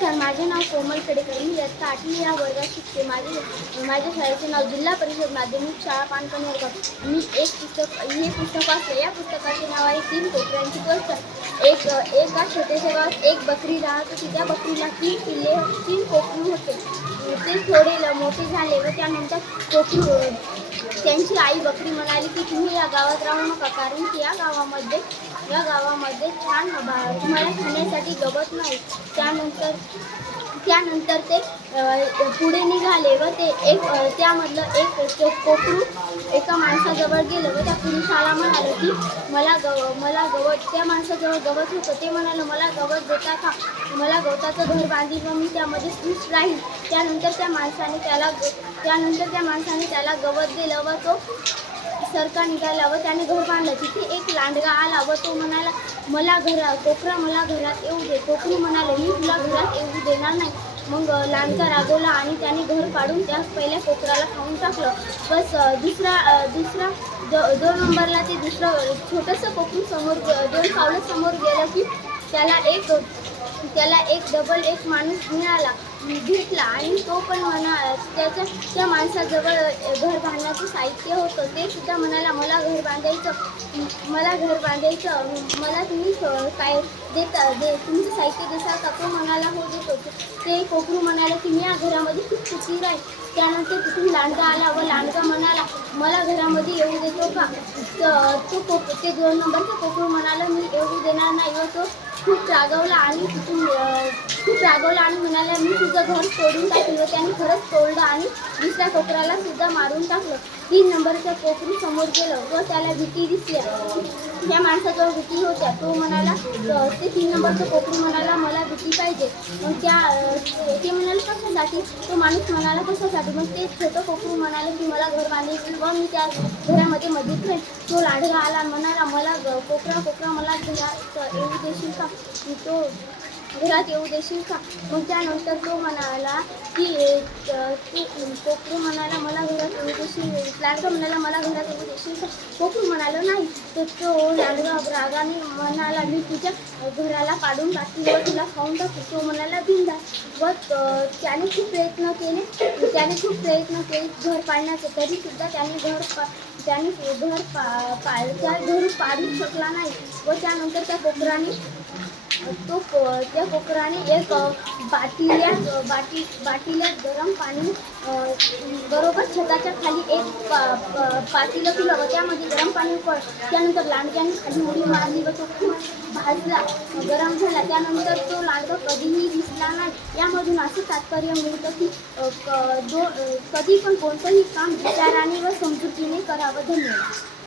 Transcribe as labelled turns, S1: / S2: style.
S1: नमस्कार माझे नाव कोमल खेडेकर मी इयत्ता आठवी या वर्गात शिकते. माझे माझ्या शाळेचे नाव जिल्हा परिषद माध्यमिक शाळा पानपण वर्ग. मी एक पुस्तक हे पुस्तक वाचले. या पुस्तकाचे नाव आहे तीन कोकऱ्यांची गोष्ट. एक एका छोट्याच्या गावात एक बकरी राहत होती. त्या बकरीला तीन पिल्ले तीन कोकरू होते. ते थोडे ल- मोठे झाले व त्यानंतर कोकरू त्यांची आई बकरी म्हणाली की तुम्ही या गावात राहू नका कारण की या गावामध्ये या गावामध्ये छान भा- तुम्हाला खाण्यासाठी गवत नाही. त्यानंतर त्यानंतर ते पुढे निघाले व ते एक त्यामधलं एक कोकरू एका माणसाजवळ गेलं व त्या पुरुषाला म्हणाले की मला गव मला गवत त्या माणसाजवळ गवत होतं. ते म्हणालं मला गवत देता का मला गवताचं घर बांधील व मी त्यामध्ये खुश राहील त्यानंतर त्या माणसाने त्याला ग- त्यानंतर त्या माणसाने त्याला गवत दिलं व तो सरका निघाला व त्याने घर बांधलं. तिथे एक लांडगा आला व तो म्हणाला मला घरा कोकरा मला घरात येऊ दे. कोकरू म्हणाले मी तुला घरात येऊ देणार नाही. मग लांडका रागवला आणि त्याने घर काढून त्या पहिल्या कोकराला खाऊन टाकलं. बस दुसरा दुसरा दो दोन नंबरला ते दुसरं छोटंसं कोकरू समोर दोन पावलं समोर गेलं की त्याला एक त्याला एक डबल एक माणूस मिळाला. भेटला आणि तो पण म्हणा त्याच्या त्या माणसाजवळ घर बांधण्याचं साहित्य होतं. ते सुद्धा म्हणाला मला घर बांधायचं मला घर बांधायचं मला तुम्ही काय देता दे तुमचं साहित्य देसाल का? तो म्हणाला हो देतो. ते कोकरू म्हणाला की मी या घरामध्ये खूप सुखी राहील त्यानंतर तिथून लांडगा आला व लांडगा म्हणाला मला घरामध्ये येऊ देतो का? तर तो कोक ते दोन नंबरचा कोकरू म्हणाला मी येऊ देणार नाही. व तो खूप रागवला आणि तिथून खूप रागवला आणि म्हणाला मी तुझं घर तोडून टाकलं. त्याने खरंच तोडलं आणि दुसऱ्या कोपऱ्याला सुद्धा मारून टाकलं. तीन नंबरचं कोकरू समोर गेलं व त्याला भीती दिसल्या त्या माणसाजवळ भीती होत्या. तो म्हणाला ते तीन नंबरचं कोकरू म्हणाला मला भीती पाहिजे. मग त्या ते म्हणाला कशासाठी? तो माणूस म्हणाला कशासाठी? मग ते छोटं कोकरू म्हणाले की मला घर बांधायचं व मी त्या घरामध्ये मदत खेळ तो लाडगा आला म्हणाला मला ग- कोपरा मला घरात येऊ देशील का? तो घरात येऊ देशील का? मग त्यानंतर तो म्हणाला की तू कोकरू म्हणाला मला घरात येऊ देशील लाडका म्हणाला मला घरात येऊ देशील का? कोकरू म्हणाला नाही. तर तो लाडगा रागाने म्हणाला मी तुझ्या घराला पाडून टाकतील व तुला खाऊन टाकू तो म्हणाला बिंदा व त्याने खूप प्रयत्न केले. त्याने खूप प्रयत्न केले घर पाडण्याचे. तरीसुद्धा त्याने घर पा त्याने घर पा पा त्या घर पाडू शकला नाही. व त्यानंतर त्या कोकराने तो को- त्या कोकराने एक अ, बाटी बाटिल्यात गरम पाणी बरोबर छताच्या खाली एक पा प- पिलं व त्यामध्ये गरम पाणी पड त्यानंतर लांडग्याने खाली उडी मारली व तो खूप भाजला गरम झाला. त्यानंतर तो लांडगा कधीही दिसला नाही. यामधून असं तात्पर्य मिळतं की क- दो कधी पण कोणतंही काम विचाराने व समजुतीने करावं धन्यवाद.